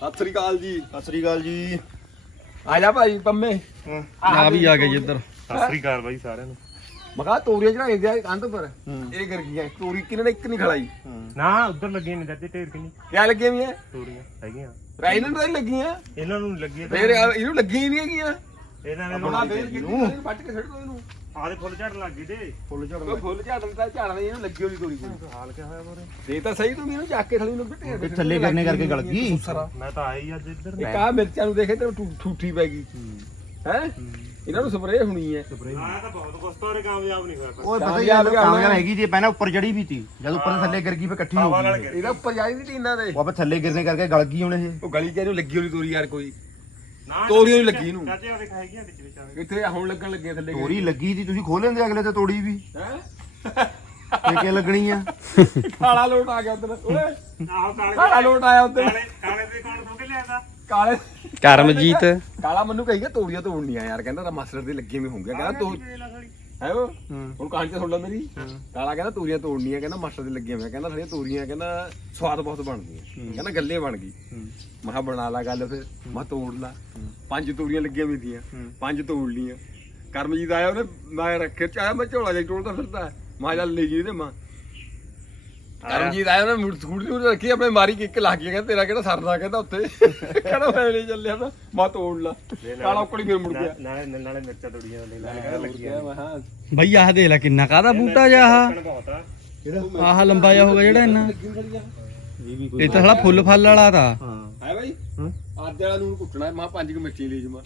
ਸਤਿ ਸ੍ਰੀ ਅਕਾਲ ਜੀ। ਸਤਿ ਸ੍ਰੀ ਅਕਾਲ ਜੀ। ਆ ਜਾ ਭਾਈ ਪੰਮੇ। ਆ ਵੀ ਆ ਗਏ ਜੀ ਇੱਧਰ। ਸਤਿ ਸ੍ਰੀ ਅਕਾਲ ਬਾਈ ਸਾਰਿਆਂ ਨੂੰ। ਮਗਾ ਤੋਰੀਆਂ ਚੜਾਈ ਦਿਆ ਕੰਧ ਪਰ ਇਹ ਕਰ ਗਈਆਂ। ਤੋਰੀ ਕਿਨੇ ਨੇ ਇੱਕ ਨਹੀਂ ਖਲਾਈ ਨਾ ਉਧਰ ਲੱਗੇ ਨੇ ਦਾਦੇ ਢੇਰ ਕਿੰਨੀ। ਕਿਆ ਲੱਗੀਆਂ ਵੀ ਐ ਤੋਰੀਆਂ ਹੈਗੀਆਂ। ਨੀ ਲੱਗੀਆਂ? ਇਹਨਾਂ ਨੂੰ ਲੱਗੀ ਫੇਰ ਇਹਨੂੰ ਲੱਗੀਆਂ ਹੀ ਨਹੀਂ ਹੈਗੀਆਂ। ਇਹਨਾਂ ਨੇ ਬਣਾ ਫੇਰ ਕਿਹਨੂੰ ਪੱਟ ਕੇ ਛੱਡ ਦੋ ਇਹਨੂੰ। ਆਦੇ ਫੁੱਲ ਝੜ ਲੱਗ ਗਈ ਤੇ। ਫੁੱਲ ਝੜ ਉਹ ਫੁੱਲ ਝਾੜਨ ਤਾਂ ਝਾੜਨ ਇਹਨੂੰ ਲੱਗੀ ਹੋਈ ਤੋਰੀ ਕੋਈ ਹਾਲ ਕਿਆ ਹੋਇਆ ਬੋਰੇ ਦੇ ਤਾਂ ਸਹੀ ਤੂੰ ਇਹਨੂੰ ਚੱਕ ਕੇ ਥਲੀ ਨੂੰ ਬਿੱਟੇ ਇਹ ਥੱਲੇ ਕਰਨੇ ਕਰਕੇ ਗਲ ਗਈ। ਮੈਂ ਤਾਂ ਆਇਆ ਹੀ ਅੱਜ ਇੱਧਰ। ਇੱਕ ਆ ਮਿਰਚਾਂ ਨੂੰ ਦੇਖੇ ਤੇ ਠੂਠੀ ਪੈ ਗਈ। ਹੈ। ਇਹਨਾਂ ਨੂੰ ਸਪਰੇਅ ਹੋਣੀ ਹੈ। ਆਇਆ ਤਾਂ ਬਹੁਤ ਕੁਛ ਤੋਰੇ ਕਾਮਯਾਬ ਨਹੀਂ ਹੋਇਆ। ਪਰ ਓਏ ਪਤਾ ਕਾਮਯਾਬ ਯਾਰ ਕਰਨਾ। ਕਾਮਯਾਬ ਹੈਗੀ ਜੀ ਪਹਿਲਾਂ ਉੱਪਰ ਚੜੀ ਵੀ ਤੀ ਜਦ ਉੱਪਰ ਥੱਲੇ ਗਿਰ ਗਈ ਫੇ ਇਕੱਠੀ ਹੋ ਹਵਾ ਨਾਲ ਗਈ। ਇਹਦਾ ਉੱਪਰ ਜਾਈ ਦੀ ਟੀਨਾਂ ਦੇ। ਉਹ ਥੱਲੇ ਗਿਰਨੇ ਕਰਕੇ ਗਲ ਗਈ ਹੁਣ ਇਹ। ਉਹ ਗਲੀ ਚ ਇਹਨੂੰ ਲੱਗੀ ਹੋਈ ਤੋਰੀ ਯਾਰ ਕੋਈ। ਨਾ ਨੀ ਲੱਗੀ। ਚਾਚੇ ਹੈਗੀਆਂ ਵਿੱਚ ਆਵੇ ਕਿੱਥੇ ਹੁਣ ਲੱਗਣ ਲੱਗੇ ਥੱਲੇ ਤੋਰੀ ਲੱਗੀ ਤੀ ਤੁਸੀਂ ਖੋਲ ਲੈਂਦੇ ਅਗਲੇ ਤੇ ਤੋੜੀ ਵੀ। ਹੈ? ਇਹ ਕੀ ਲੱਗਣੀ ਆ। ਕਾਲਾ ਲੋਟ ਆ ਗਿਆ ਉਧਰ ਓਏ ਆਹ ਕਾਲੇ ਕਾਲਾ ਲੋਟ ਆਇਆ ਉਧਰ। ਕਾਲੇ ਕਾਲੇ ਦੇ ਕੋਲ ਥੋੜੇ ਲਿਆਦਾ? ਕਾਲੇ ਕਰਮਜੀਤ। ਕਾਲਾ ਮੈਨੂੰ ਕਹੀਗਾ ਤੋੜੀਆਂ ਤੋੜਨੀਆਂ ਯਾਰ ਕਹਿੰਦਾ ਤਾਂ ਮਾਸਟਰ ਦੇ ਲੱਗੇ ਵੀ ਹੋਣਗੇ। ਕਹਿੰਦਾ ਤੋ ਹੈ ਉਹ? ਹੁਣ ਕਹਾਣੀ ਤੇ ਸੁਣ ਲੈ ਮੇਰੀ। ਕਾਲਾ ਕਹਿੰਦਾ ਤੋਰੀਆਂ ਤੋੜਨੀਆਂ ਕਹਿੰਦਾ ਮਾਸਟਰ ਦੇ ਲੱਗੇ ਹੋਏ ਕਹਿੰਦਾ ਸਾਡੀਆਂ ਤੋਰੀਆਂ ਕਹਿੰਦਾ ਸਵਾਦ ਬਹੁਤ ਬਣਦੀਆਂ। ਕਹਿੰਦਾ ਗੱਲੇ ਬਣ ਗਈ। ਮੈਂ ਕਿਹਾ ਬਣਾ ਲਾ ਗੱਲ ਫਿਰ। ਮੈਂ ਤੋੜ ਲਾ। ਪੰਜ ਤੋਰੀਆਂ ਲੱਗੀਆਂ ਵੀ ਦੀਆਂ। ਪੰਜ ਤੋੜ ਲੀਆਂ ਕਰਮਜੀਤ ਆਇਆ ਉਹਨੇ ਮੈਂ ਰੱਖੇ ਚਾਹ ਮੈਂ ਝੋਲਾ ਜਿਹਾ ਟੋਲਦਾ ਫਿਰਦਾ। ਮੈਂ ਚੱਲ ਲੈ ਜੀ ਇਹਦੇ ਮਾਂ। ਕਰਮਜੀਤ ਆਇਆ ਉਹਨੇ ਮੁੜ ਸਕੂਟਰੀ ਨੂੰ ਰੱਖੀ ਆਪਣੇ ਮਾਰੀ ਕਿੱਕ ਲਾ ਕੇ ਕਹਿੰਦਾ ਤੇਰਾ ਕਿਹੜਾ ਸਰਦਾ ਕਹਿੰਦਾ ਉੱਥੇ। ਕਹਿੰਦਾ ਮੈਂ ਨਹੀਂ ਚੱਲਿਆ ਤਾਂ ਮੈਂ ਤੋੜ ਲਾ। ਕਾਲਾ ਉਕੜੀ ਫਿਰ ਮੁੜ ਗਿਆ। ਨਾਲੇ ਨਾਲੇ ਮਿਰਚਾਂ ਤੋੜੀਆਂ ਲੈ ਲੈ ਕਹਿੰਦਾ ਲੱਗਿਆ ਬਈ ਆਹ ਦੇਖ ਲੈ ਕਿੰਨਾ ਕਾਹਦਾ ਬੂਟਾ ਜਾ ਆਹ। ਆਹ ਲੰਬਾ ਜਾ ਹੋਗਾ ਜਿਹੜਾ ਇੰਨਾ ਇਹ ਤਾਂ ਸਾਲਾ ਫੁੱਲ ਫਲ ਵਾਲਾ ਤਾਂ। ਹਾਂ। ਹੈ ਬਾਈ? ਆਦੇ ਵਾਲਾ ਨੂੰ ਕੁੱਟਣਾ ਮੈਂ ਪੰਜ ਕੁ ਮਿਰਚੀ ਲੈ ਜਮਾ।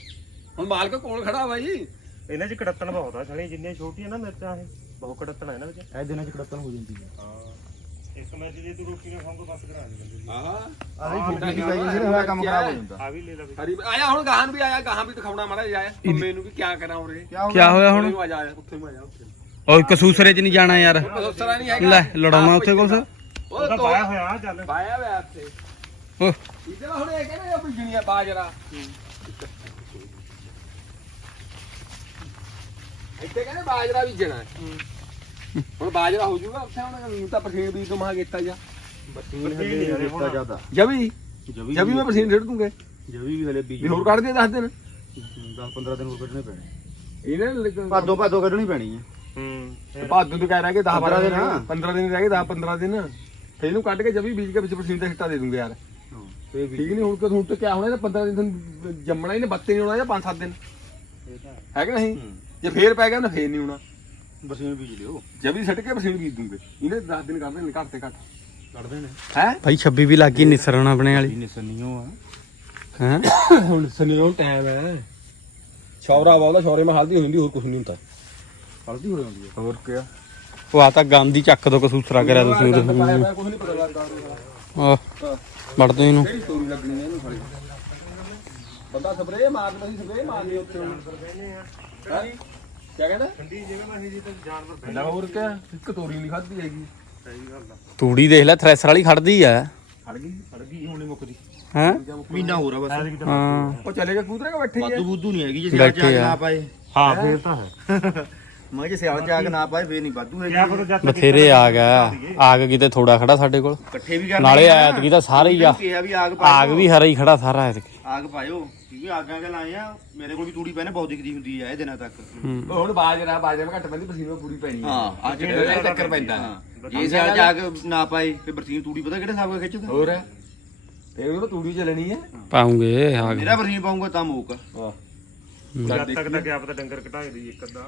ਹੁਣ ਮਾਲਕ ਕੋਲ ਖੜਾ ਬਾਈ। ਇਹਨਾਂ 'ਚ ਕੜੱਤਣ ਬਹੁਤ ਆ ਛਲੀਆਂ ਜਿੰਨੀਆਂ ਛੋਟੀਆਂ ਨਾ ਮਿਰਚਾਂ ਇਹ ਬਹੁਤ ਕੜੱਤਣ ਆ ਇਹਨਾਂ ਵਿੱਚ। ਇਹ ਦਿਨਾਂ ਚ ਕੜਤਨ ਹੋ ਜਾਂਦੀ ਹੈ ਹਾਂ। ਇੱਕ ਮਿੰਟ ਜੇ ਤੂੰ ਰੋਟੀ ਨਾ ਖਾਂਗਾ ਬਸ ਕਰਾ ਦੇ ਆਹਾ। ਆਹ ਫਿੱਟੀ ਪੈ ਗਈ ਜਿਹੜਾ ਹੋਇਆ ਕੰਮ ਖਰਾਬ ਹੋ ਜਾਂਦਾ। ਆ ਵੀ ਲੈ ਲੈ ਹਰੀ ਆਇਆ ਹੁਣ ਗਾਹਾਂ ਨੂੰ ਵੀ ਆਇਆ ਗਾਹਾਂ ਵੀ ਦਿਖਾਉਣਾ ਮਾੜਾ ਜਿਹਾ ਆਇਆ। ਕੰਮੇ ਨੂੰ ਵੀ ਕਿਆ ਕਰਾਂ ਉਰੇ। ਕਿਆ ਹੋਇਆ ਹੁਣ? ਨੂੰ ਆ ਜਾ ਉੱਥੇ ਨੂੰ ਆ ਜਾ ਉੱਥੇ ਓਏ ਕਸੂਸਰੇ ਚ ਨਹੀਂ ਜਾਣਾ ਯਾਰ। ਬਸੋਸਰਾ ਨਹੀਂ ਹੈਗਾ। ਲੈ ਲੜਾਉਣਾ ਉੱਥੇ ਕੁਛ ਉਹ ਉਹਦਾ ਤੋਂ ਪਾਇਆ ਹੋਇਆ ਚੱਲ। ਪਾਇਆ ਹੋਇਆ ਉੱਥੇ। ਓ ਇਹਦੇ ਨਾਲ ਹੁਣ ਇਹ ਕਹਿੰਦੇ ਬਾਜਰਾ। ਇੱਥੇ ਕਹਿੰਦੇ ਬਾਜਰਾ ਬੀਜਣਾ ਹੈ। ਹੁਣ ਬਾਜਰਾ ਹੋ ਜਾਊਗਾ ਉੱਥੇ ਹੁਣ ਤਾਂ ਪਸੀਨ ਬੀਜ ਤੋਂ ਮਹਾ ਕੀਤਾ ਜਾ ਬਤੀਨ ਹਲੇ ਦਿੱਤਾ ਜ਼ਿਆਦਾ। ਜਵੀ? ਜਵੀ ਜਵੀ ਮੈਂ ਪਸੀਨ ਛੱਡ ਦੂੰਗੇ। ਜਵੀ ਵੀ ਹਲੇ ਬੀਜ ਹੋਰ ਕੱਢ ਦੇ ਦੱਸ ਦਿਨ? 10 15 ਦਿਨ ਹੋਰ ਕੱਢਣੇ ਪੈਣੇ। ਇਹਨੇ ਭਾਦੋ ਭਾਦੋ ਕੱਢਣੀ ਪੈਣੀ ਆ। ਹੂੰ। ਬਾਦੂ ਤੋਂ ਕਹਿ ਰਿਹਾ ਕਿ 10 12 ਦਿਨ ਦਿਨ। 15 ਦਿਨ ਰਹਿ ਗਏ 10 15 ਦਿਨ। ਫਿਰ ਇਹਨੂੰ ਕੱਢ ਕੇ ਜਵੀ ਬੀਜ ਕੇ ਵਿੱਚ ਪਸੀਨ ਦਾ ਹਿੱਟਾ ਦੇ ਦੂੰਗੇ ਯਾਰ। ਠੀਕ ਨਹੀਂ ਹੁਣ ਕਿ ਹੁਣ ਤੇ ਕਿਆ ਹੋਣਾ ਇਹਨੇ 15 ਦਿਨ ਤੁਹਾਨੂੰ ਜੰਮਣਾ ਇਹਨੇ ਬੱਤੇ ਨਹੀਂ ਹੋਣਾ ਜਾਂ 5-7 ਦਿਨ। ਹੈ। ਕਿ ਨਹੀਂ? ਜੇ ਫੇਰ ਪੈ ਗਿਆ ਉਹਨੇ ਫੇਰ ਨਹੀਂ ਹੋਣਾ। ਬਸੀਨ ਬੀਜ ਲਿਓ। ਜਵੀ ਸੱਟ ਕੇ ਪਸੀਨ ਬੀਜ ਦੂੰਗੇ। ਇਹਨੇ 10 ਦਿਨ ਕਰਦੇ ਨੇ ਘੱਟ ਤੇ ਘੱਟ। ਕੱਢਦੇ ਨੇ। ਹੈ? ਭਾਈ 26 ਵੀ ਲੱਗੀ ਨਿਸਰਨ ਆਪਣੇ ਵਾਲੀ। ਨਿਸਨੀਓ ਆ। ਹੈ? ਹੁਣ ਸਨੇਹ ਟਾਈਮ ਹੈ। ਸ਼ੌਰਾ ਬਾਉਦਾ ਸ਼ੌਰੇ ਮੈਂ ਹਲਦੀ ਹੁੰਦੀ ਹੋਰ ਕੁਝ ਨਹੀਂ ਹੁੰਦਾ। ਹਲਦੀ ਹੋ ਜਾਂਦੀ ਆ ਹੋਰ ਕਿਆ? ਉਹ ਆ ਤਾਂ ਗੰਦੀ ਚੱਕ ਦੋ ਕਸੂਸਰਾ ਕਰਿਆ ਤੁਸੀਂ ਉਹਦੇ ਕੁਝ ਨਹੀਂ ਪਤਾ ਲੱਗਦਾ ਆਹ ਵੜ ਦੋ ਇਹਨੂੰ। ਕਿਹੜੀ ਸਟੋਰੀ ਲੱਗਣੀ ਹੈ ਇਹਨੂੰ ਸਾਲੀ? ਬੰਦਾ ਸਪਰੇਅ ਮਾਰਦਾ ਸੀ ਸਪਰੇਅ ਮਾਰਨੀ ਉੱਥੇ ਹੁਣ ਹੈ? ਕੀ ਕਹਿੰਦਾ? ਠੰਡੀ ਜਿਵੇਂ ਮੈਂ ਜੀ ਤਾਂ ਜਾਨਵਰ ਕਹਿੰਦਾ ਹੋਰ ਕਿਆ? ਇੱਕ ਤੋਰੀ ਨਹੀਂ ਖਾਧੀ ਹੈਗੀ। ਸਹੀ ਗੱਲ ਆ। ਤੂੜੀ ਦੇਖ ਲੈ ਥ੍ਰੈਸ਼ਰ ਵਾਲੀ ਖੜਦੀ ਆ। ਫੜ ਗਈ ਫੜ ਗਈ ਹੁਣ ਨਹੀਂ ਮੁੱਕਦੀ। ਹੈ? ਮਹੀਨਾ ਹੋਰ ਆ ਬਸ। ਹਾਂ। ਉਹ ਚਲੇ ਗਿਆ ਕੂਤਰੇ ਕੇ ਬੈਠੇ ਹੀ ਹੈ ਬੁੱਧੂ ਨਹੀਂ ਹੈਗੀ ਜੇ ਬੈਠੇ ਆ। ਨਾ ਪਾਏ। ਹਾਂ ਫੇਰ ਤਾਂ ਹੈ। ਮੈਂ ਜੇ ਸਿਆਲ ਚ ਆਗ ਨਾ ਪਾਏ ਫੇਰ ਨਹੀਂ ਵਾਧੂ ਹੈਗੀ। ਕਿਆ ਪਤਾ ਜਦ ਬਥੇਰੇ ਆ। ਗਿਆ ਆਗ ਕਿਤੇ ਥੋੜਾ ਖੜਾ ਸਾਡੇ ਕੋਲ। ਇਕੱਠੇ ਵੀ ਕਰਨੇ ਨਾਲੇ ਆ। ਐਤਕੀ ਤਾਂ ਸਾਰੇ ਹੀ ਆ। ਕਿਹਾ ਵੀ ਆਗ ਵੀ ਹਰਾ ਹੀ ਖੜਾ ਸਾਰਾ ਐਤਕੀ। ਆਗ ਪਾਇਓ। ਕਿਉਂਕਿ ਆਗਾਂ ਕੇ ਲਾਏ ਆ? ਮੇਰੇ ਕੋਲ ਵੀ ਤੂੜੀ ਪਹਿਨੇ ਬਹੁਤ ਦਿਖਦੀ ਹੁੰਦੀ ਆ ਇਹ ਦਿਨਾਂ ਤੱਕ। ਉਹ ਹੁਣ ਬਾਜਰਾ ਬਾਜਰਾ ਮੈਂ ਘੱਟ ਪੈਂਦੀ ਪਸੀਨੋ ਪੂਰੀ ਪੈਣੀ ਹੈ ਹਾਂ ਅੱਜ ਇਹ ਚੱਕਰ ਪੈਂਦਾ। ਜੇ ਸਿਆਲ ਚ ਆਗ ਨਾ ਪਾਏ ਫੇ ਬਰਸੀਨ ਤੂੜੀ ਪਤਾ ਕਿਹੜੇ ਹਿਸਾਬ ਨਾਲ ਖਿੱਚਦਾ? ਹੋਰ? ਤੇ ਉਹਨੂੰ ਤੂੜੀ ਚੱਲਣੀ ਹੈ ਪਾਉਂਗੇ ਆਗ। ਮੇਰਾ ਬਰਸੀਨ ਪਾਉਂਗਾ ਤਾਂ ਮੋਕ ਹਾਂ ਜਦ ਤੱਕ ਤਾਂ ਕਿਆ ਪਤਾ ਡੰਗਰ ਘਟਾਏ ਦੀ ਇੱਕ ਅੱਧਾ।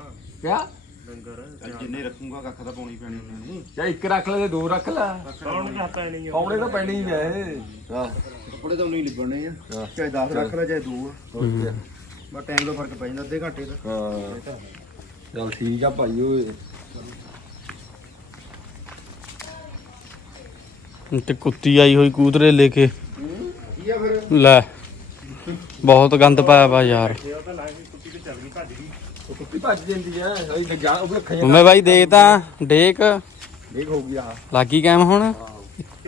ਕਿਆ? ਡੰਗਰ ਜਿੰਨੇ ਰੱਖੂਗਾ ਕੱਖ ਤਾਂ ਪਾਉਣੀ ਪੈਣੀ ਉਹਨਾਂ ਨੂੰ। ਜਾਂ ਇੱਕ ਰੱਖ ਲੈ ਤੇ ਦੋ ਰੱਖ ਲੈ। ਕੌਣ ਤਾਂ ਪੈਣੇ ਹੀ ਨੇ ਇਹ। ਹਾਂ। ਕੱਪੜੇ ਤਾਂ ਉਨੇ ਹੀ ਲਿਬੜਨੇ ਆ। ਹਾਂ। ਚਾਹੇ 10 ਰੱਖ ਲੈ ਚਾਹੇ 2 ਹੋਰ ਕਿਆ ਬਸ ਟਾਈਮ ਦਾ ਫ਼ਰਕ ਪੈ ਜਾਂਦਾ ਅੱਧੇ ਘੰਟੇ ਦਾ। ਹਾਂ। ਚਲ ਠੀਕ ਆ ਭਾਈ ਓਏ। ਤੇ ਕੁੱਤੀ ਆਈ ਹੋਈ ਕੂਤਰੇ ਲੈ ਕੇ। ਕੀ ਆ ਫਿਰ? ਲੈ। ਬਹੁਤ ਗੰਦ ਪਾਇਆ ਵਾ ਯਾਰ। ਉਹ ਤਾਂ ਲਾਈ ਕੁੱਤੀ ਤੇ ਚੱਲ ਗਈ ਭੱਜ ਗਈ। ਕੁੱਤੀ ਭੱਜ ਜਾਂਦੀ ਉਹ ਮੈਂ ਬਾਈ ਦੇ ਤਾਂ ਡੇਕ। ਦੇਖ ਹੋ ਗਿਆ। ਲਾਗੀ ਕੈਮ ਹੁਣ।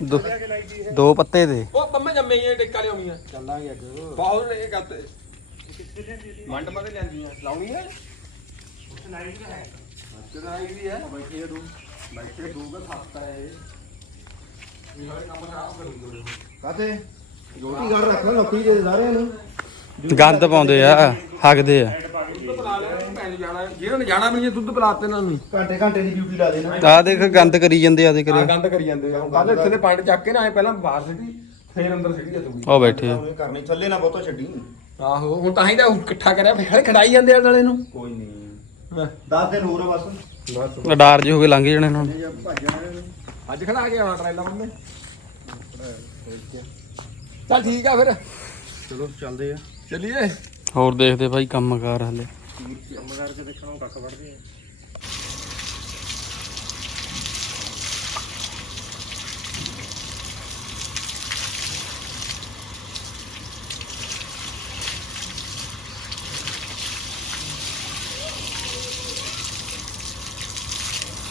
ਦੋ- ਦੋ ਪੱਤੇ ਦੇ। ਉਹ ਪੰਮੇ ਜੰਮੇ ਹੀ ਟਿੱਕਾ ਲਿਆਉਣੀ ਆ ਚੱਲਾਂਗੇ ਅੱਜ। ਬਹੁਤ ਨੇ ਇਹ ਗੱਤੇ ਮੰਡ ਮਦੇ ਲੈਂਦੀਆਂ ਲਾਉਣੀ ਐ ਲਾਈ ਵੀ ਹੈ। ਬੈਠੇ ਦੋ। ਬੈਠੇ ਦੋ ਦਾ ਖਾਤਾ ਹੈ ਇਹ। ਇਹ ਵਾਲੇ ਕੰਮ ਖਰਾਬ ਕਰੂੰਗੇ ਕਾਤੇ ਜੋਤੀ ਗੱਲ ਰੱਖਣਾ ਨੌਕਰੀ ਦੇ ਸਾਰਿਆਂ ਨੂੰ। ਗੰਦ ਪਾਉਂਦੇ ਆ ਹੱਗਦੇ ਆ। ਜਿਹਨਾਂ ਨੇ ਜਾਣਾ ਵੀ ਨਹੀਂ ਦੁੱਧ ਪਿਲਾਤੇ ਇਹਨਾਂ ਨੂੰ। ਘੰਟੇ ਘੰਟੇ ਦੀ ਡਿਊਟੀ ਲਾ ਦੇਣਾ। ਆ ਦੇਖ ਗੰਦ ਕਰੀ ਜਾਂਦੇ ਆ ਦੇਖ ਆ ਗੰਦ ਕਰੀ ਜਾਂਦੇ ਆ। ਕੱਲ ਇੱਥੇ ਦੇ ਪੰਡ ਚੱਕ ਕੇ ਨਾ ਆਏ ਪਹਿਲਾਂ ਬਾਹਰ ਸਿੱਟੀ ਫੇਰ ਅੰਦਰ ਸਿੱਟੀ ਆ ਤੂੰ ਉਹ ਬੈਠੇ ਆ। ਕਰਨੀ ਥੱਲੇ ਨਾ ਬਹੁਤਾ ਛੱਡੀ। ਆਹੋ ਹੁਣ ਤਾਂ ਹੀ ਤਾਂ ਇਕੱਠਾ ਕਰਿਆ ਫੇਰ ਖੜੇ ਖੜਾਈ ਜਾਂਦੇ ਆ ਨਾਲੇ ਨੂੰ ਕੋਈ ਨਹੀਂ। 10 ਦਿਨ ਹੋਰ ਆ ਬਸ। ਬਸ। ਡਾਰ ਜੇ ਹੋ ਕੇ ਲੰਘ ਜਾਣੇ ਇਹਨਾਂ ਨੂੰ ਜੇ ਭੱਜ ਜਾਣਾ ਇਹਨੇ। ਅੱਜ ਖੜਾ ਕੇ ਆਉਣਾ ਟਰੇਲਾ ਬੰਦੇ ਚੱਲ ਠੀਕ ਆ ਫਿਰ। ਚਲੋ ਚੱਲਦੇ ਆ। ਚੱਲੀਏ। ਹੋਰ ਦੇਖਦੇ ਭਾਈ ਕੰਮ ਕਾਰ ਹਲੇ। ਕੰਮ ਕਰਕੇ ਦੇਖਣਾ ਕੱਖ ਵੜਦੇ ਆ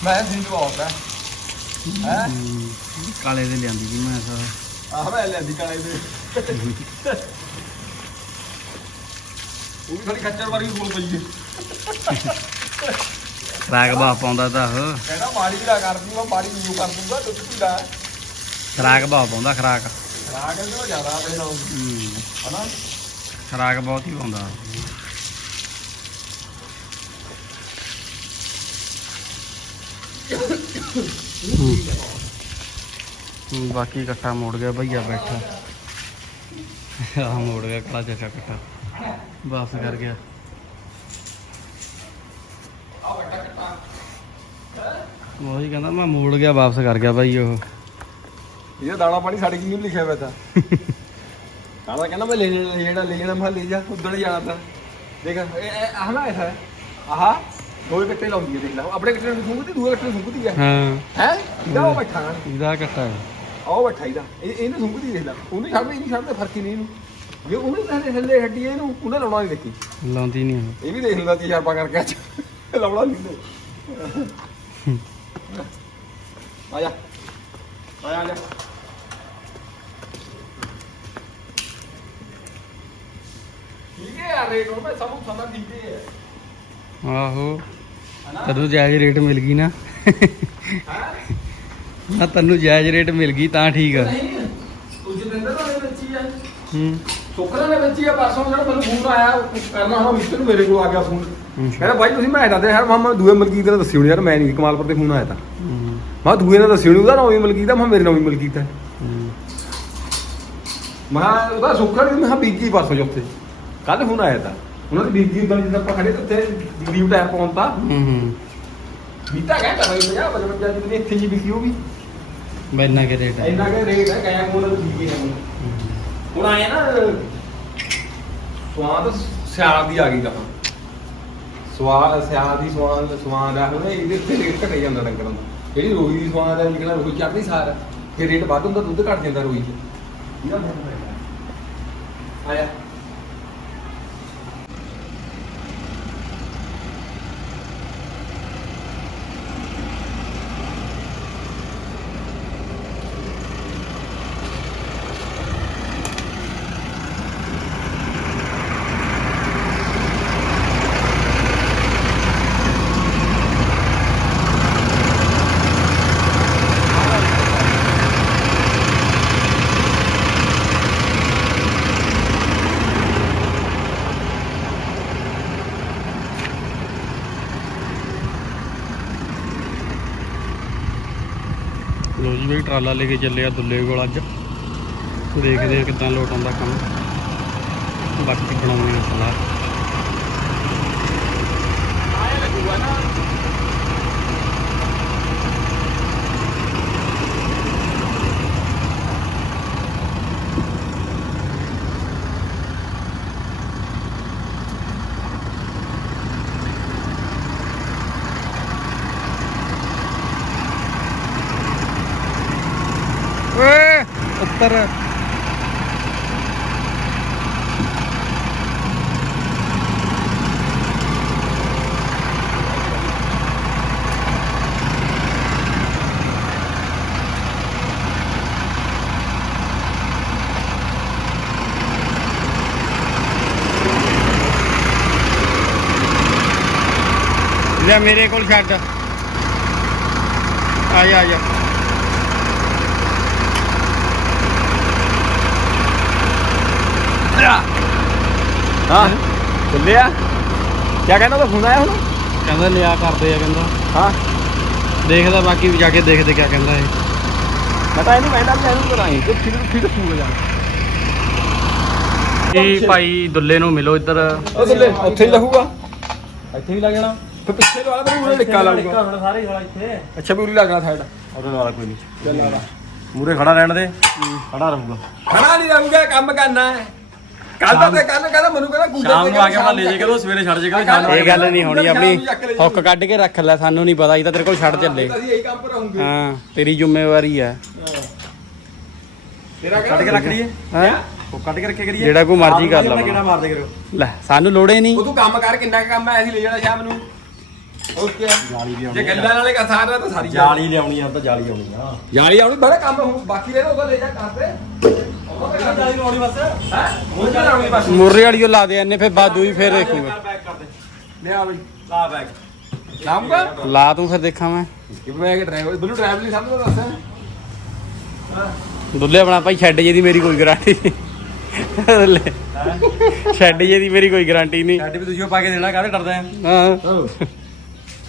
ਮੈਂ ਸਿੰਧ ਬਹੁਤ ਹੈ ਹੈ? ਕਾਲੇ ਦੇ ਲਿਆਂਦੀ ਜੀ ਮੈਂ ਸਾਰਾ। ਆਹ ਮੈਂ ਲੈਂਦੀ ਕਾਲੇ ਦੇ। ਉਹ ਵੀ ਖੱਚਰ ਪਈ ਹੈ ਬਾ ਪਾਉਂਦਾ ਤਾਂ ਉਹ। ਕਹਿੰਦਾ ਮਾੜੀ ਦਾ ਕਰਦੀ ਮੈਂ ਮਾੜੀ ਯੂ ਕਰ ਦੂੰਗਾ ਦੁੱਧ ਪੀਦਾ ਖਰਾਕ ਬਾ ਪਾਉਂਦਾ ਖਰਾਕ ਰਾਗ ਇਹਦੇ ਜ਼ਿਆਦਾ ਨਾਲ ਹੂੰ ਹਨਾ? ਖਰਾਕ ਬਹੁਤ ਹੀ ਪਾਉਂਦਾ। ਹੂੰ, ਬਾਕੀ ਇਕੱਠਾ ਮੋੜ ਗਿਆ ਭਈਆ ਬੈਠਾ। ਆਹ ਮੋੜ ਗਿਆ ਕਲਾ ਚਾਚਾ ਇਕੱਠਾ। ਵਾਪਸ ਕਰ ਗਿਆ। ਉਹੀ ਕਹਿੰਦਾ ਮੈਂ ਮੋੜ ਗਿਆ ਵਾਪਸ ਕਰ ਗਿਆ ਭਾਈ ਉਹ। ਇਹ ਦਾਣਾ ਪਾਣੀ ਸਾਡੇ ਕਿੰਨੀ ਲਿਖਿਆ ਹੋਇਆ ਤਾਂ? ਦਾਣਾ ਕਹਿੰਦਾ ਮੈਂ ਲੈ ਲੈ ਲੈਣਾ ਲੈ ਜਾਣਾ ਮੈਂ ਲੈ ਜਾ ਹੀ ਜਾਣਾ ਤਾਂ। ਦੇਖ ਇਹ- ਇਹ ਆਹ ਨਾ ਐਸਾ ਹੈ। ਆਹ ਦੋ ਹੀ ਕੱਟੇ ਲਾਉਂਦੀ ਹੈ ਦੇਖ ਲਾ। ਆਪਣੇ ਕੱਟੇ ਨੂੰ ਸੁੰਘਦੀ ਦੂਏ ਕੱਟੇ ਨੂੰ ਸੁੰਘਦੀ ਹੈ। ਹਾਂ। ਹੈ? ਇਹਦਾ ਉਹ ਬੈਠਾ। ਇਹਦਾ ਹੈ। ਆਹ ਉਹ ਬੈਠਾ ਇਹਦਾ। ਇਹ ਇਹਨੂੰ ਸੁੰਘਦੀ ਦੇਖ ਲਾ। ਉਹਨੂੰ ਛੱਡ ਇਹਨੂੰ ਛੱਡ ਫ਼ਰਕ ਹੀ ਨਹੀਂ ਇਹਨੂੰ। ਜੇ ਉਹਨੇ ਥੱਲੇ ਥੱਲੇ ਹੱਡੀ ਹੈ ਇਹਨੂੰ ਉਹਨੇ ਲਾਉਣਾ ਨਹੀਂ ਦੇਖੀ। ਲਾਉਂਦੀ ਨਹੀਂ ਉਹ। ਇਹ ਵੀ ਦੇਖ ਲੈਂਦਾ ਤੀ ਆਪਾਂ ਕਰਕੇ ਅੱਜ। ਲਾਉਣਾ ਨਹੀਂ ਨੇ ਆ ਜਾ। ਆ ਜਾ ਆ ਜਾ। ਠੀਕ ਹੈ ਯਾਰ ਰੇਟ ਉਹ ਮੈਂ ਸਭ ਸਮਝ ਠੀਕ ਹੀ ਹੈ। ਆਹੋ ਤੈਨੂੰ ਜਾਇਜ਼ ਰੇਟ ਮਿਲ ਗਈ ਨਾ। ਹਾਂ? ਨਾ ਤੈਨੂੰ ਜਾਇਜ਼ ਰੇਟ ਮਿਲ ਗਈ ਤਾਂ ਠੀਕ ਆ। ਨਹੀਂ ਕੁਝ ਦਿੰਦਾ ਤਾਂ ਇਹ ਬੱਚੀ ਆ ਹੂੰ। ਸੁਖਰਾ ਨੇ ਬੱਚੀ ਆ ਪਰਸੋਂ ਜਿਹੜਾ ਮੈਨੂੰ ਫੋਨ ਆਇਆ ਉਹ ਕਰਨਾ ਹੁਣ ਮਿਸਟਰ ਨੂੰ ਮੇਰੇ ਕੋਲ ਆ ਗਿਆ ਫੋਨ। ਹੂੰ। ਕਹਿੰਦਾ ਬਾਈ ਤੁਸੀਂ ਮੈਂ ਦੱਸਦੇ ਯਾਰ ਮਾਮਾ ਦੂਏ ਮਲਕੀਤ ਨੇ ਦੱਸਿਓ ਨੀ ਯਾਰ ਮੈਂ ਨਹੀਂ ਕਮਾਲਪੁਰ ਤੇ ਫੋਨ ਆਇਆ ਤਾਂ। ਹੂੰ, ਮੈਂ ਦੂਏ ਨੇ ਦੱਸਿਓ ਨੀ ਉਹਦਾ ਨਾਮ ਵੀ ਮਲਕੀਤ ਆ ਮੈਂ ਮੇਰੇ ਨਾਮ ਵੀ ਮਲਕੀਤ ਹੈ ਹੂੰ। ਮੈਂ ਉਹਦਾ ਸੁੱਖਾ ਨਹੀਂ ਮੈਂ ਬੀਜੀ ਪਰਸੋਂ ਚੌਥੇ ਕੱਲ ਫੋਨ ਆਇਆ ਤਾਂ। ਉਹਨਾਂ ਦੀ ਬੀਜੀ ਉਦੋਂ ਜਿੱਦਾਂ ਆਪਾਂ ਖੜੇ ਤੇ ਲੀਵ ਟਾਇਰ ਪਾਉਂਦਾ ਹੂੰ ਹੂੰ। ਬੀਤਾ ਕਹਿੰਦਾ ਬਈ 50 55 ਜਿੰਨੀ ਇੱਥੇ ਜੀ ਵਿਕੀ ਉਹ ਵੀ ਮੈਨਾਂ ਕੇ ਰੇਟ ਹੈ ਇੰਨਾ ਕਿ ਰੇਟ ਹੈ ਕਾਇਆ ਮੋਲ ਠੀਕ ਹੈ। ਹੁਣ ਆਇਆ ਨਾ ਸਵਾਦ ਸਿਆਲ ਦੀ ਆ ਗਈ ਕਹਾਂ ਸਵਾਦ ਸਿਆਲ ਦੀ ਸਵਾਦ ਸਵਾਦ ਆ ਹੁਣ ਇਹਦੇ ਤੇ ਰੇਟ ਘਟੇ ਜਾਂਦਾ ਡੰਗਰਾਂ ਦਾ। ਜਿਹੜੀ ਰੋਈ ਦੀ ਸਵਾਦ ਹੈ ਨਿਕਲਣਾ ਰੋਈ ਚੜਦੀ ਸਾਰ ਫਿਰ ਰੇਟ ਵੱਧ ਹੁੰਦਾ ਦੁੱਧ ਘਟ ਜਾਂਦਾ ਰੋਈ ਚ। ਆਇਆ ਲੋ ਜੀ ਬਈ ਟਰਾਲਾ ਲੈ ਕੇ ਚੱਲੇ ਆ ਦੁੱਲੇ ਕੋਲ ਅੱਜ। ਦੇਖਦੇ ਆ ਕਿੱਦਾਂ ਲੋਟ ਆਉਂਦਾ ਕੰਮ। ਬਾਕੀ ਬਣਾਉਣੀ ਆ ਸਲਾਹ। ਓਏ ਉੱਤਰ ਲੈ ਮੇਰੇ ਕੋਲ ਛੱਡ। ਆ ਜਾ ਆ ਜਾ। ਚੱਲਿਆ। ਹਾਂ ਚੱਲਿਆ। ਕੀ ਕਹਿੰਦਾ ਉਹ ਫੋਨ ਆਇਆ ਹੁਣ? ਕਹਿੰਦਾ ਲਿਆ ਕਰਦੇ ਆ ਕਹਿੰਦਾ। ਹਾਂ। ਦੇਖਦਾ ਬਾਕੀ ਵੀ ਜਾ ਕੇ ਦੇਖਦੇ ਕਿਆ ਕਹਿੰਦਾ ਇਹ। ਮੈਂ ਤਾਂ ਇਹਨੂੰ ਕਹਿੰਦਾ ਵੀ ਇਹਨੂੰ ਕਰਾਈ ਤੇ ਫਿਰ ਫਿਰ ਫੋਨ ਜਾ। ਇਹ ਭਾਈ ਦੁੱਲੇ ਨੂੰ ਮਿਲੋ ਇੱਧਰ। ਉਹ ਥੱਲੇ ਉੱਥੇ ਹੀ ਰਹੂਗਾ ਇੱਥੇ ਵੀ ਲੱਗ ਜਾਣਾ। ਫਿਰ ਪਿੱਛੇ ਤੋਂ ਆਲਾ ਉਹਨੇ ਟਿੱਕਾ ਲਾਊਗਾ। ਹੁਣ ਸਾਰੇ ਵਾਲਾ ਇੱਥੇ। ਅੱਛਾ ਵੀ ਉਰੀ ਲੱਗਣਾ ਸਾਈਡ। ਉਹਦੇ ਨਾਲ ਕੋਈ ਨਹੀਂ। ਚੱਲ ਆ ਮੂਰੇ ਖੜਾ ਰਹਿਣ ਦੇ। ਖੜਾ ਰਹੂਗਾ। ਖੜਾ ਨਹੀਂ ਰਹੂਗਾ ਕੰਮ ਕਰਨਾ ਹੈ। ਕੱਲ ਤਾਂ ਤੇ ਕੱਲ ਕਹਿੰਦਾ ਮੈਨੂੰ ਕਹਿੰਦਾ ਗੁੱਡੇ ਸ਼ਾਮ ਨੂੰ ਆ ਕੇ ਆਪਣਾ ਲੈ ਜੇ ਕਰੋ ਸਵੇਰੇ ਛੱਡ ਜੇ ਕਰੋ ਸ਼ਾਮ ਨੂੰ ਇਹ ਗੱਲ ਨਹੀਂ ਹੋਣੀ ਆਪਣੀ। ਹੁੱਕ ਕੱਢ ਕੇ ਰੱਖ ਲੈ ਸਾਨੂੰ ਨਹੀਂ ਪਤਾ ਇਹ ਤਾਂ ਤੇਰੇ ਕੋਲ ਛੱਡ ਚੱਲੇ। ਅਸੀਂ ਇਹੀ ਕੰਮ ਪਰ ਰਹੂਗੇ ਹਾਂ ਤੇਰੀ ਜ਼ਿੰਮੇਵਾਰੀ ਹੈ। ਤੇਰਾ ਕੱਢ ਕੇ ਰੱਖ ਲਈਏ? ਹੈਂ? ਉਹ ਕੱਢ ਕੇ ਰੱਖੇ ਕਰੀਏ? ਜਿਹੜਾ ਕੋਈ ਮਰਜ਼ੀ ਕਰ ਲਵਾਂ। ਕਿਹੜਾ ਮਾਰਦੇ ਕਰਿਓ ਲੈ ਸਾਨੂੰ ਲੋੜੇ ਨਹੀਂ। ਉਹ ਤੂੰ ਕੰਮ ਕਰ ਕਿੰਨਾ ਕੰਮ ਹੈ ਅਸੀਂ ਲੈ ਜਾਣਾ ਸ਼ਾਮ ਨੂੰ। ਓਕੇ ਜਾਲੀ ਜੇ ਲਿਆਉਣੀ ਗੱਲਾਂ ਨਾਲੇ ਕਾ ਸਾਰਾ ਤਾਂ ਸਾਰੀ ਜਾਲੀ ਲਿਆਉਣੀ ਆ ਤਾਂ ਜਾਲੀ ਆਉਣੀ ਆ। ਜਾਲੀ ਆਉਣੀ ਬੜਾ ਕੰਮ ਹੋ ਬਾਕੀ ਰਹਿਣਾ ਉਹਦਾ ਲੈ ਜਾ ਕਰਦੇ ਜਾਲੀ ਲਾਉਣੀ ਬਸ। ਹੈ? ਉਹ ਜਾਲੀ ਆਉਣੀ ਬਸ ਮੁਰਰੇ ਵਾਲੀਓ ਲਾ ਦੇ ਇਹਨੇ ਫਿਰ ਬਾਦੂ ਹੀ ਫਿਰ ਦੇਖੂਗਾ। ਪੈਕ ਕਰ ਦੇ। ਲੈ ਆ ਬਈ। ਲਾ ਬੈਗ। ਲਾਉਂਗਾ? ਲਾ ਤੂੰ ਫਿਰ ਦੇਖਾਂ ਮੈਂ। ਕਿ ਮੈਂ ਕਿ ਡਰਾਈਵਰ ਬਲੂ ਡਰਾਈਵਰ ਨਹੀਂ ਸਮਝਦਾ ਦੱਸ। ਦੁੱਲੇ ਆਪਣਾ ਭਾਈ ਛੱਡ ਜੇ ਦੀ ਮੇਰੀ ਕੋਈ ਗਾਰੰਟੀ ਦੁੱਲੇ। ਛੱਡ ਜੇ ਦੀ ਮੇਰੀ ਕੋਈ ਗਾਰੰਟੀ ਨਹੀਂ। ਸਾਡੇ ਵੀ ਤੁਸੀਂ ਉਹ ਪਾ ਕੇ ਦੇਣਾ ਕਾਹਦੇ ਡਰਦਾ ਆ? ਹਾਂ।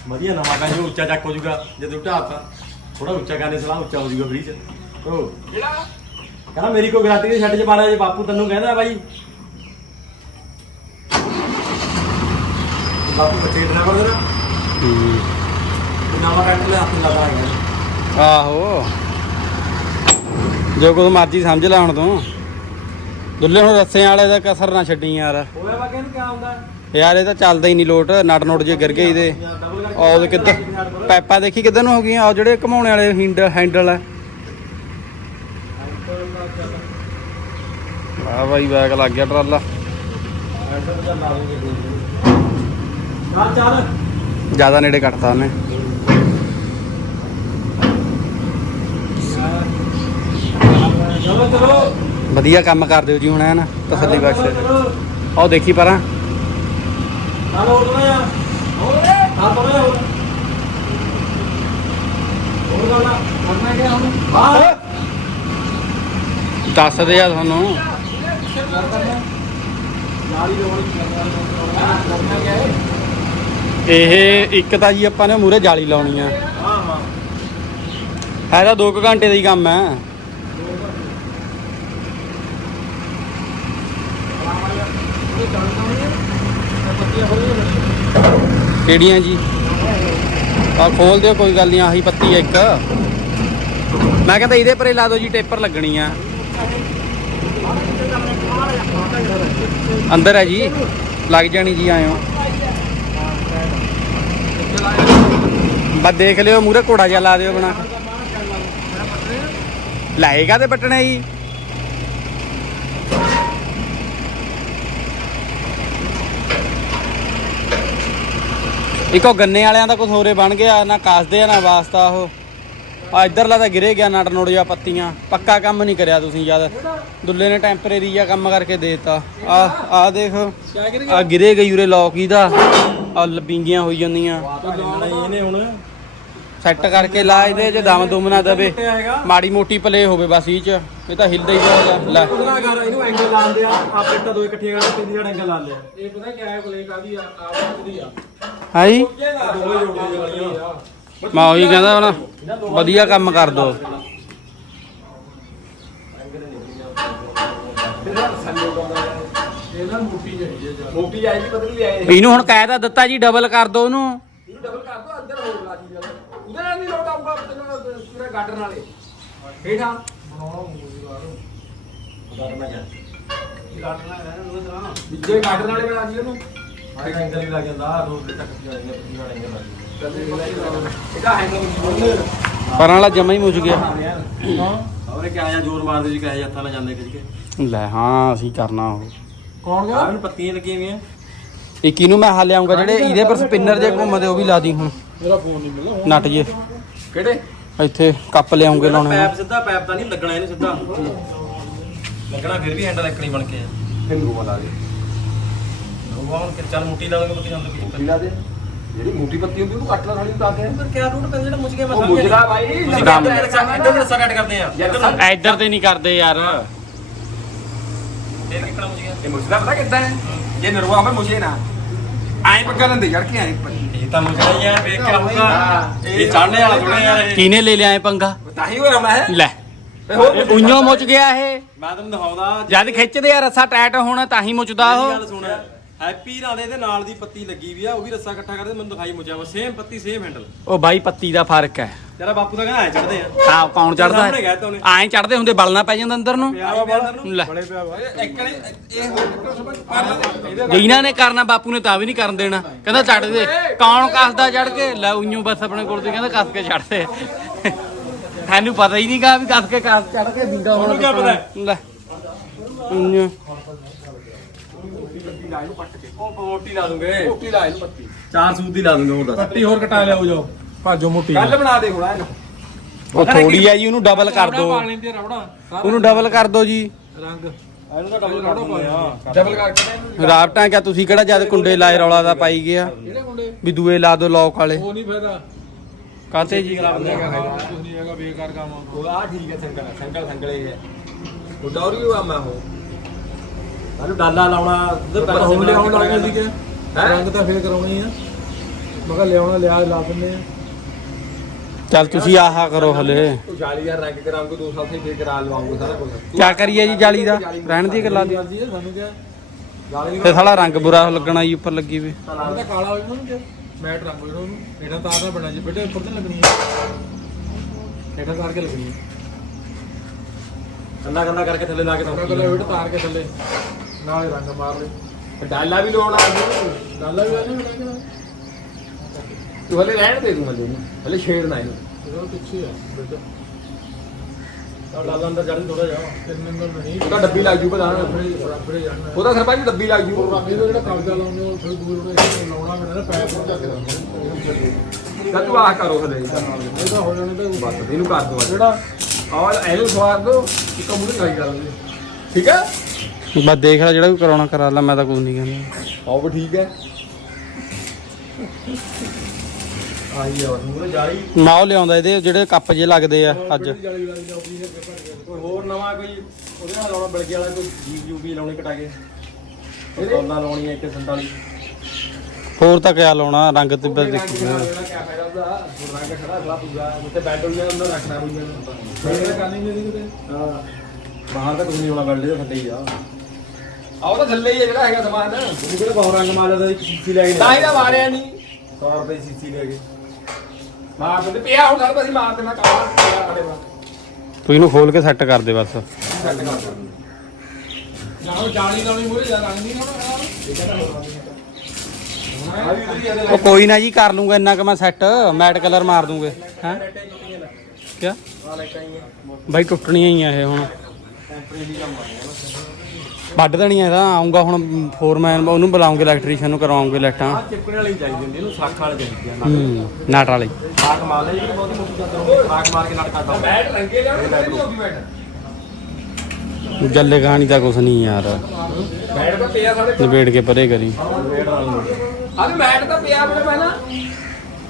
ਵਧੀਆ ਨਵਾਂ ਪੈ ਜੋ ਉੱਚਾ ਚੱਕ ਹੋ ਜੂਗਾ ਜੇ ਤੂੰ ਢਾਤਾ ਥੋੜਾ ਉੱਚਾ ਕਰਨੇ ਸਲਾਹ ਉੱਚਾ ਹੋ ਜੂਗਾ ਫ੍ਰੀ ਚ। ਓ। ਕਿਹੜਾ ਕਹਿੰਦਾ ਮੇਰੀ ਕੋਈ ਗਾਰੰਟੀ ਨਹੀਂ ਛੱਡ ਚ ਪਾਣਾ ਜੇ ਬਾਪੂ ਤੈਨੂੰ ਕਹਿੰਦਾ ਬਾਈ। ਬਾਪੂ ਬੱਚੇ ਦੇਣਾ ਹੂੰ। ਤੂੰ ਨਵਾਂ ਕੱਟ ਲੈ ਹੱਥ ਲਗਾ ਹੈਗਾ ਆਹੋ। ਜੋ ਕੁਝ ਮਰਜ਼ੀ ਸਮਝ ਲੈ ਹੁਣ ਤੂੰ। ਦੁੱਲੇ ਹੁਣ ਰੱਸਿਆਂ ਵਾਲੇ ਦਾ ਕਸਰ ਨਾ ਛੱਡੀ ਯਾਰ। ਹੋਇਆ ਵਾ ਕਹਿੰਦਾ ਕੀ ਆਉਂਦਾ ਯਾਰ, ਇਹ ਤਾਂ ਚੱਲਦਾ ਹੀ ਨਹੀਂ ਲੋਟ, ਨਟ ਨੋਟ ਜੇ ਗਿਰ ਗਏ ਇਹਦੇ। ਆਹ ਉਹਦੇ ਪੈਪਾ ਦੇਖੀ ਕਿੱਧਰ ਨੂੰ ਹੋ ਗਈਆਂ? ਆ ਜਿਹੜੇ ਘਮਾਉਣੇ ਵਾਲੇ ਹਿੰਡ ਹੈਂਡਲ ਆ। ਆ ਬਾਈ ਬੈਗ ਲੱਗ ਗਿਆ ਟਰਾਲਾ। ਜ਼ਿਆਦਾ ਨੇੜੇ ਕੱਟਤਾ ਉਹਨੇ। ਚਲੋ ਚਲੋ ਵਧੀਆ ਕੰਮ ਕਰ ਦਿਓ ਜੀ ਹੁਣ ਐਨ ਤਸੱਲੀ ਬਖਸ਼ ਆਓ ਦੇਖੀ ਪਰਾਂ। ਨਾਲ ਹੋਰ ਨਾ ਯਾਰ ਹੋਰ ਹਾਂ ਪਤਾ ਹੋਰ ਹੋਰ ਗੱਲ ਕਰਨਾ ਕੀ ਹੁਣ? ਹਾਂ। ਦੱਸਦੇ ਆ ਤੁਹਾਨੂੰ ਇਹ ਇੱਕ ਤਾਂ ਜੀ ਆਪਾਂ ਨੇ ਮੂਰੇ ਜਾਲੀ ਲਾਉਣੀ ਆ। ਹਾਂ ਹਾਂ। ਹੈ ਤਾਂ 2 ਘੰਟੇ ਦਾ ਹੀ ਕੰਮ ਹੈ। ਕਿਹੜੀਆਂ ਜੀ? ਆ ਖੋਲ ਦਿਓ, ਕੋਈ ਗੱਲ ਨਹੀਂ, ਆਹੀ ਪੱਤੀ ਇੱਕ। ਮੈਂ ਕਹਿੰਦਾ ਇਹਦੇ ਪਰੇ ਲਾ ਦਿਓ ਜੀ, ਟੇਪਰ ਲੱਗਣੀ ਆ। ਅੰਦਰ ਹੈ ਜੀ, ਲੱਗ ਜਾਣੀ ਜੀ, ਆਇਓ। ਬਸ ਦੇਖ ਲਿਓ ਮੂਰੇ ਘੋੜਾ ਜਿਹਾ ਲਾ ਦਿਓ ਬਣਾ ਲਾਏਗਾ ਤੇ ਬਟਣਾ ਜੀ ਇੱਕੋ ਗੰਨੇ ਵਾਲਿਆਂ ਦਾ ਕੁਝ ਹੋਰੇ ਬਣ ਗਿਆ ਨਾ ਕਾਸਦੇ ਆ ਨਾ ਵਾਸਤਾ ਉਹ। ਆ ਇੱਧਰਲਾ ਤਾਂ ਗਿਰੇ ਗਿਆ ਨਟ ਨੋੜ ਜਾਂ ਪੱਤੀਆਂ। ਪੱਕਾ ਕੰਮ ਨਹੀਂ ਕਰਿਆ ਤੁਸੀਂ ਜਦ। ਦੁੱਲੇ ਨੇ ਟੈਂਪਰੇਰੀ ਜਾਂ ਕੰਮ ਕਰਕੇ ਦੇਤਾ। ਆ ਆ ਦੇਖ। ਆ ਗਿਰੇ ਗਈ ਉਰੇ ਲੋਕ ਇਹਦਾ ਆ ਲਬਿੰਗੀਆਂ ਹੋਈ ਜਾਂਦੀਆਂ। ਇਹਨੇ ਹੁਣ। ਸੈੱਟ ਕਰਕੇ ਲਾ ਇਹਦੇ ਚ ਦਮ ਦੁਮ ਨਾ ਦਵੇ। ਮਾੜੀ ਮੋਟੀ ਪਲੇ ਹੋਵੇ ਬਸ ਇਹ ਚ ਇਹ ਤਾਂ ਹਿਲਦਾ ਹੀ ਆ। ਲੈ। ਉਹਦਾ ਕਰ ਇਹਨੂੰ ਐਂਗਲ ਲਾ ਲਿਆ ਆ। ਪਲੇਟਾਂ ਦੋ ਇਕੱਠੀਆਂ ਕਰਕੇ ਤਿੰਨ ਜੜ ਐਂਗਲ ਲਾ ਲਿਆ ਇਹ ਪਤਾ ਕੀ ਹੈ ਕੋਲੇ ਕਾਦੀ ਆ ਆਪਦੀ ਆ। ਹਾਂਜੀ ਦੋਵੇਂ ਜੋੜੀਆਂ ਵਾਲੀਆਂ। ਮੈਂ ਉਹੀ ਕਹਿੰਦਾ ਹੁਣ ਵਧੀਆ ਕੰਮ ਕਰ ਦੋ। ਇਹਨੂੰ ਹੁਣ ਤਾਂ ਦਿੱਤਾ ਜੀ ਡਬਲ ਕਰ ਦੋ ਉਹਨੂੰ। ਇਹਨੂੰ ਡਬਲ ਕਰ ਦੋ ਅੰਦਰ ਹੋਰ ਲਾ ਜੀ ਉਹਦੇ ਨਾਲ ਨਹੀਂ ਲੋਟ ਆਊਗਾ ਤੈਨੂੰ ਗਾਡਰ ਨਾਲੇ। ਹੇਠਾਂ ਵਿੱਚੇ ਗਾਡਰ ਨਾਲੇ ਬਣਾ ਜੀ ਉਹਨੂੰ। ਐਂਗਲ ਵੀ ਲੱਗ ਜਾਂਦਾ ਦੋ ਤੱਕ ਜਾਏਗਾ ਪੱਤੀ ਨਾਲ ਐਂਗਲ ਲੱਗ ਇਹਦਾ ਹੈਂਡਲ ਪਰਾਂ ਵਾਲਾ ਜਮਾ ਹੀ ਮੁੱਝ ਗਿਆ। ਉਹਨੇ ਕਿਹਾ ਜਾਂ ਜ਼ੋਰ ਮਾਰਦੇ ਜੀ ਕਹੇ ਹੱਥਾਂ ਨਾਲ ਜਾਂਦੇ ਖਿੱਚ ਕੇ। ਲੈ ਹਾਂ ਅਸੀਂ ਕਰਨਾ ਉਹ। ਕੌਣ ਆਹ ਨੂੰ ਪੱਤੀਆਂ ਲੱਗੀਆਂ ਹੋਈਆਂ। ਇੱਕ ਇਹਨੂੰ ਮੈਂ ਹਾਲੇ ਆਉਂਗਾ ਜਿਹੜੇ ਇਹਦੇ ਪਰ ਸਪਿਨਰ ਜੇ ਘੁੰਮਦੇ ਉਹ ਵੀ ਲਾ ਦੀ ਹੁਣ। ਮੇਰਾ ਫੋਨ ਨਹੀਂ ਮਿਲਦਾ ਨਟ ਜੇ। ਕਿਹੜੇ? ਇੱਥੇ ਕੱਪ ਲਿਆਉਂਗੇ ਲਾਉਣੇ ਨੂੰ ਪੈਪ ਸਿੱਧਾ ਪੈਪ ਤਾਂ ਨਹੀਂ ਲੱਗਣਾ ਇਹਨੂੰ ਸਿੱਧਾ। ਲੱਗਣਾ ਫਿਰ ਵੀ ਹੈਂਡਲ ਇੱਕਣੀ ਬਣ ਕੇ। ਆ ਹਿੰਦੂ ਵਾਲਾ ਦੇ। ਉਹ ਹੁਣ ਕਿ ਚੱਲ ਮੁੱਠੀ ਲਾ ਲਾਂਗੇ ਪੱਤੀ ਨਾਲ। ਤਾਂ ਮੁੱਠੀ ਲਾ ਦੇ। ਜਿਹੜੀ ਮੋਟੀ ਪੱਤੀ ਹੁੰਦੀ ਉਹਨੂੰ ਕੱਟ ਲਾ ਥੋੜੀ ਉਤਾਰ ਦੇ। ਫਿਰ ਕਿਆ ਰੂਟ ਪੈਂਦਾ ਜਿਹੜਾ ਮੁੱਝ ਗਿਆ ਮੈਂ ਉਹ ਸਮਝ ਮੁਜਰਾ ਬਾਈ ਤੁਸੀਂ ਕੰਮ। ਇੱਧਰ ਰੱਸਾ ਇੱਧਰ ਰੱਸਾ ਕੱਟ ਕਰਦੇ ਆ। ਯਾਰ ਇੱਧਰ ਨੂੰ। ਇੱਧਰ ਤੇ ਨਹੀਂ ਕਰਦੇ ਯਾਰ। ਫੇਰ ਕਿੱਕਣਾ ਮੁਝੇ ਇਹ ਮੁਝਦਾ ਪਤਾ ਕਿੱਦਾਂ ਹੈ? ਜੇ ਨਰਵਾ ਹੋਵੇ ਮੁਝੇ ਨਾ। ਐਂ ਪੱਕਾ ਲੰਦੇ ਜੜ ਕੇ ਐਂ ਇਹ ਤਾਂ ਮੁਝਦਾ ਹੀ ਯਾਰ ਵੇਖ ਕੇ ਆਊਗਾ। ਇਹ ਚੜਨੇ ਵਾਲਾ ਥੋੜਾ ਯਾਰ ਇਹ। ਕਿਹਨੇ ਲੈ ਲਿਆ ਇਹ ਪੰਗਾ? ਤਾਂ ਹੀ ਹੋ ਰਹਾ ਹੈ ਲੈ ਉਈਓ ਮੁੱਚ ਗਿਆ ਇਹ। ਮੈਂ ਤੈਨੂੰ ਦਿਖਾਉਂਦਾ। ਜਦ ਖਿੱਚਦੇ ਆ ਰੱਸਾ ਟਾਈਟ ਹੋਣਾ ਤਾਂ ਹੀ ਮੁੱਚਦਾ ਉਹ। ਗੱਲ ਹੈਪੀ ਰਾਦੇ ਦੇ ਨਾਲ ਦੀ ਪੱਤੀ ਲੱਗੀ ਵੀ ਆ ਉਹ ਵੀ ਰੱਸਾ ਇਕੱਠਾ ਕਰਦੇ ਮੈਨੂੰ ਦਿਖਾਈ ਮੁੱਚਿਆ ਵਾ। ਸੇਮ ਪੱਤੀ ਸੇਮ ਹੈਂਡਲ ਉਹ ਬਾਈ ਪੱਤੀ ਦਾ ਫ਼ਰਕ ਹੈ। ਤੇਰਾ ਬਾਪੂ ਤਾਂ ਕਹਿੰਦਾ ਐ ਚੜਦੇ ਆ। ਹਾਂ ਕੌਣ ਚੜਦਾ? ਸਾਹਮਣੇ ਗਿਆ ਤਾ ਉਹਨੇ। ਐਂ ਚੜਦੇ ਹੁੰਦੇ ਬਲਣਾ ਪੈ ਜਾਂਦਾ ਅੰਦਰ ਨੂੰ। ਪਿਆ ਵਾ ਨੂੰ ਲੈ। ਇੱਕ ਨੇ ਇਹ ਹੋਰ ਸਮਝ ਇਹਦੇ ਜੇ ਇਹਨਾਂ ਨੇ ਕਰਨਾ ਬਾਪੂ ਨੇ ਤਾਂ ਵੀ ਨਹੀਂ ਕਰਨ ਦੇਣਾ। ਕਹਿੰਦਾ ਚੜ ਦੇ। ਕੌਣ ਕੱਸਦਾ ਚੜ ਕੇ? ਲੈ ਉਈਓ ਬਸ ਆਪਣੇ ਕੋਲ ਤੇ ਕਹਿੰਦਾ ਕੱਸ ਕੇ ਚੜਦੇ ਤੁਹਾਨੂੰ ਪਤਾ ਹੀ ਨਹੀਂਗਾ ਵੀ ਕੱਸ ਕੇ ਕੱਸ ਚੜ ਕੇ ਦਿੰਦਾ ਹੁਣ ਉਹਨੂੰ ਕਿਆ ਪਤਾ? ਹੈ? ਲੈ ਉਈਓ ਉਹ ਮੋਟੀ ਲਾ ਦੂੰਗੇ। ਕੋਟੀ ਲਾ ਇਹਨੂੰ ਪੱਤੀ ਚਾਰ ਸੂਤ ਦੀ ਲਾ ਦੂੰਗੇ ਹੋਰ ਦੱਸ। ਪੱਤੀ ਹੋਰ ਕਟਾ ਲਿਆਓ ਜਾਓ ਭਾਜੋ ਮੋਟੀ ਕੱਲ ਬਣਾ ਦੇ ਹੁਣ ਇਹਨੂੰ। ਉਹ ਥੋੜੀ ਆ ਜੀ ਉਹਨੂੰ ਡਬਲ ਕਰ ਦੋ। ਤੇ ਰਵੜਾ ਉਹਨੂੰ ਡਬਲ ਕਰ ਦੋ ਜੀ। ਰੰਗ। ਇਹਨੂੰ ਤਾਂ ਡਬਲ ਕਰ ਦਿੰਦੇ ਡਬਲ ਕਰਕੇ ਰਾਵਟਾਂ ਕਿਆ ਤੁਸੀਂ ਕਿਹੜਾ ਜਦ ਕੁੰਡੇ ਲਾਏ ਰੌਲਾ ਦਾ ਪਾਈ ਗਿਆ? ਵੀ ਦੂਏ ਲਾ ਦੋ ਲੋਕ ਵਾਲੇ। ਉਹ ਨਹੀਂ ਫਾਇਦਾ। ਕਾਤੇ ਜੀ ਕੁਝ ਨਹੀਂ ਹੈਗਾ ਬੇਕਾਰ ਕੰਮ ਉਹ ਆ ਠੀਕ ਹੈ ਸੰਗਲ ਸੰਗਲ ਸੰਗਲੇ ਹੈ। ਉਹ ਡੌਰੀ ਹੋਆ ਮੈਂ ਡਾਲਾ ਲਾਉਣਾ ਪਰ ਹੁਣ ਲਿਆਉਣ ਲੱਗੇ ਸੀਗੇ। ਹੈਂ? ਰੰਗ ਤਾਂ ਫੇਰ ਕਰਾਉਣੀ ਆ। ਮੈਂ ਕਿਹਾ ਲਿਆਉਣਾ ਲਿਆ ਲਾ ਦਿੰਦੇ ਆ। ਚੱਲ ਤੁਸੀਂ ਆਹਾ ਕਰੋ ਹਲੇ। ਤੂੰ 40000 ਰੰਗ ਕਰਾਉਂਗਾ ਦੋ ਸਾਲ ਸੇ ਫੇਰ ਕਰਾ ਲਵਾਉਂਗਾ ਸਾਰਾ ਕੁਝ ਕਿਆ ਕਰੀਏ ਜੀ ਜਾਲੀ ਦਾ? ਰਹਿਣ ਦੀ ਗੱਲਾਂ ਦੀ ਸਾਨੂੰ ਤੇ ਸਾਲਾ ਰੰਗ ਬੁਰਾ ਲੱਗਣਾ ਜੀ ਉੱਪਰ ਲੱਗੀ ਵੀ। ਤਾਂ ਕਾਲਾ ਹੋ ਜਾਣਾ ਕਿਹਾ ਮੈਟ ਰੰਗ ਹੋ ਜਾਣਾ ਉਹਨੂੰ। ਇਹਨਾਂ ਤਾਰ ਨਾ ਬਣਾ ਜੀ। ਬੇਟੇ ਉੱਪਰ ਤੇ ਲੱਗਣੀ ਹੈ ਹੇਠਾਂ ਤਾਰ ਕੇ ਲੱਗਣੀ ਹੈ ਕੰਨਾ ਕੰਨਾ ਕਰਕੇ ਥੱਲੇ ਲਾ ਕੇ ਉਹਨਾਂ ਤਾਂ ਕੋਲ ਵੇਟ ਤਾਰ ਕੇ ਥੱਲੇ। ਨਾਲੇ ਰੰਗ ਮਾਰ ਲੈ ਡਾਲਾ ਵੀ ਲਾਉਣਾ ਤੂੰ ਡਾਲਾ ਵੀ ਆਨੇ ਬਣਾ ਕੇ। ਤੂੰ ਹਲੇ ਰਹਿਣ ਦੇ ਤੂੰ ਹਲੇ ਹਲੇ ਛੇੜਨਾ ਇਹਨੂੰ। ਇਹਦਾ ਪਿੱਛੇ ਆ ਬੇਟਾ। ਤਾਂ ਡਾਲਾ ਅੰਦਰ ਚੜ੍ਹ ਥੋੜਾ ਜਾ ਤਿੰਨ ਨੰਬਰ ਨਹੀਂ ਉਹਦਾ ਡੱਬੀ ਲੱਗ ਜੂ ਪਤਾ ਬੜੇ ਬੜੇ ਜਾਣਾ ਉਹਦਾ ਸਰਪੰਚ ਡੱਬੀ ਲੱਗ ਜੂ। ਰੰਗ ਇਹਦਾ ਜਿਹੜਾ ਕਬਜ਼ਾ ਲਾਉਂਦੇ ਉਹ ਥੋੜੀ ਦੂਰ ਉਹਨੇ ਲਾਉਣਾ ਪੈਣਾ ਨਾ ਪੈਪ ਨੂੰ ਢੱਕ ਦੇਣਾ ਤਾਂ ਤੂੰ ਆਹ ਕਰੋ ਹਲੇ। ਇਹਦਾ ਹੋ ਜਾਣਾ ਤਾਂ ਬਸ ਇਹਨੂੰ ਕਰ ਦੋ। ਜਿਹੜਾ ਔਰ ਇਹਨੂੰ ਸਵਾਰ ਦੋ। ਇੱਕ ਮੂਹਰੇ ਚਲਾਈ ਕਰ ਦਿੰਦੇ ਠੀਕ ਹੈ? ਬਸ ਦੇਖ ਲੈ ਜਿਹੜਾ ਵੀ ਕਰਾਉਣਾ ਕਰਾ ਲੈ ਮੈਂ ਤਾਂ ਕੁਝ ਨਹੀਂ ਕਹਿੰਦਾ। ਆਓ ਵੀ ਠੀਕ ਹੈ। ਆਈ ਆ ਮੂਰੇ ਜਾਲੀ। ਨਾ ਉਹ ਲਿਆਉਂਦਾ ਇਹਦੇ ਜਿਹੜੇ ਕੱਪ ਜੇ ਲੱਗਦੇ ਆ ਅੱਜ। ਜਾਲੀ ਵਾਲੀ ਪੇਪਰ ਕੋਈ ਹੋਰ ਨਵਾਂ ਕੋਈ ਉਹਦੇ ਨਾਲ ਲਾਉਣਾ ਬਲਕੀ ਵਾਲਾ ਕੋਈ ਜੀਵ ਜੂਬੀ ਲਾਉਣੀ ਕਟਾ ਕੇ। ਕੋਲਾ ਲਾਉਣੀ ਹੈ 147 ਹੋਰ ਤਾਂ ਕਿਆ ਲਾਉਣਾ ਰੰਗ ਤੇ ਬਸ ਦੇਖੋ ਜਿਹੜਾ ਕਿਆ ਫਾਇਦਾ ਉਹਦਾ ਰੰਗ ਖੜਾ ਖੜਾ ਪੂਰਾ ਉੱਤੇ ਬੈੱਡ ਹੋਈ ਜਾਂਦਾ ਉਹਨਾਂ ਰੱਖਣਾ ਹੋਈ ਜਾਂਦਾ ਮੇਰੇ ਕਰਨੀ ਨਹੀਂ ਕਿਤੇ ਹਾਂ। ਬਾਹਰ ਤਾਂ ਕੁਝ ਨਹੀਂ ਹੋਣਾ ਬਲਦੇ ਥੱਲੇ ਹੀ ਆ। ਆਹ ਤਾਂ ਥੱਲੇ ਹੀ ਹੈ ਜਿਹੜਾ ਹੈਗਾ ਸਮਾਨ। ਉਹ ਕਿਹੜਾ ਬਹੁਤ ਰੰਗ ਮਾਰ ਜਾਂਦਾ ਇੱਕ ਸੀਸੀ ਲੈ ਕੇ ਤਾਂ ਹੀ ਤਾਂ ਮਾਰਿਆ ਨਹੀਂ। 100 ਰੁਪਏ ਦੀ ਸੀਸੀ ਲੈ ਕੇ। ਮਾਰ ਦਿੰਦੇ। ਪਿਆ ਹੁਣ ਸਾਡੇ ਪਾਸੇ ਮਾਰ ਦੇਣਾ ਕਾਲਾ ਪਿਆ ਸਾਡੇ ਪਾਸ ਤੂੰ ਇਹਨੂੰ ਖੋਲ ਕੇ ਸੈੱਟ ਕਰ ਦੇ ਬਸ। ਸੈੱਟ ਕਰ ਦਿੰਦੇ। ਜਾਓ ਜਾਲੀ ਲਾਉਣੀ ਮੂਰੇ ਜਾ ਰੰਗ ਨਹੀਂ ਹੋਣਾ ਆ ਵੀ ਉਧਰ ਹੀ ਇਹਦੇ ਉਹ ਕੋਈ ਨਾ ਜੀ ਕਰ ਲੂੰਗਾ ਇੰਨਾ ਕਿ ਮੈਂ ਸੈੱਟ। ਮੈਟ ਕਲਰ ਮਾਰ ਦੂੰਗੇ। ਹੈ? ਕਿਆ? ਬਾਈ ਟੁੱਟਣੀਆਂ ਹੀ ਆ ਇਹ ਹੁਣ। ਵੱਢ ਦੇਣੀਆਂ ਇਹਦਾ ਆਉਂਗਾ ਹੁਣ ਫੋਰਮੈਨ ਉਹਨੂੰ ਬੁਲਾਉਂਗੇ ਇਲੈਕਟ੍ਰੀਸ਼ੀਅਨ ਨੂੰ ਕਰਵਾਉਂਗੇ ਲਾਈਟਾਂ। ਆਹ ਚਿਪਕਣੇ ਵਾਲੀ ਚਾਹੀਦੀ ਹੁੰਦੀ ਇਹਨੂੰ ਸਾਖਾਂ ਵਾਲੀ ਚਾਹੀਦੀ ਆ ਹੂੰ ਨਾਟ ਵਾਲੀ। ਸਾਖ ਮਾਰ ਲੈ ਜਿਹੜੀ ਬਹੁਤੀ ਮੋਟੀ ਚਾਦਰ ਹੁੰਦੀ ਸਾਖ ਮਾਰ ਕੇ ਨਟ ਰੰਗੇ ਲਿਆਉਣੇ ਨਹੀਂ ਹੋਗੀ ਬੈਟ। ਜੱਲੇ ਕਹਾਣੀ ਤਾਂ ਕੁਛ ਨਹੀਂ ਯਾਰ। ਬੈਟ ਤਾਂ ਪਿਆ ਸਾਡੇ ਨਿਬੇੜ ਕੇ ਪਰੇ ਕਰੀ। ਆਹ ਮੈਟ ਤਾਂ ਪਿਆ ਆਪਣੇ ਪਹਿਲਾਂ।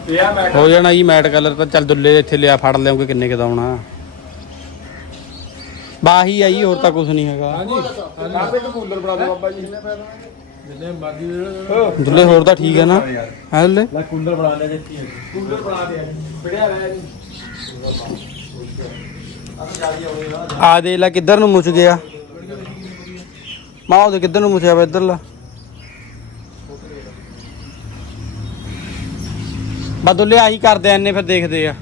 ਪਿਆ ਮੈਟ। ਹੋ ਜਾਣਾ ਜੀ ਮੈਟ ਕਲਰ ਤਾਂ ਚੱਲ ਦੁੱਲੇ ਇੱਥੇ ਲਿਆ ਫੜ ਲਿਆਉਂਗੇ ਕਿੰਨੇ ਕੁ ਦਾ ਆਉਣਾ। ਬਾਹੀ ਆਈ ਹੋਰ ਤਾਂ ਕੁਛ ਨਹੀਂ ਹੈਗਾ। ਕਾਪੇ ਇੱਕ ਕੂਲਰ ਬਣਾ ਦੇ ਬਾਬਾ ਜੀ। ਜਿੰਨੇ ਮਰਜ਼ੀ ਦੇ ਦੇਣਾ। ਦੁੱਲੇ ਹੋਰ ਤਾਂ ਠੀਕ ਹੈ ਨਾ? ਹੈ ਦੁੱਲੇ? ਲੈ ਕੂਲਰ ਬਣਾ ਜਿੱਤੀ ਹੈ ਕੂਲਰ ਬਣਾ ਦੇ ਪਿੜਿਆ ਰਹਿ ਜੀ। ਆ। ਦੇ ਲੈ ਕਿੱਧਰ ਨੂੰ ਮੁੱਚ ਗਿਆ। ਮਾਂ ਉਹਦੇ ਕਿੱਧਰ ਨੂੰ ਮੁੱਛਿਆ ਵਾ ਇੱਧਰ ਲਾ। ਬਾ ਦੁੱਲੇ ਆਹੀ ਕਰਦੇ ਐ ਇਹਨੇ ਫਿਰ ਦੇਖਦੇ ਆ।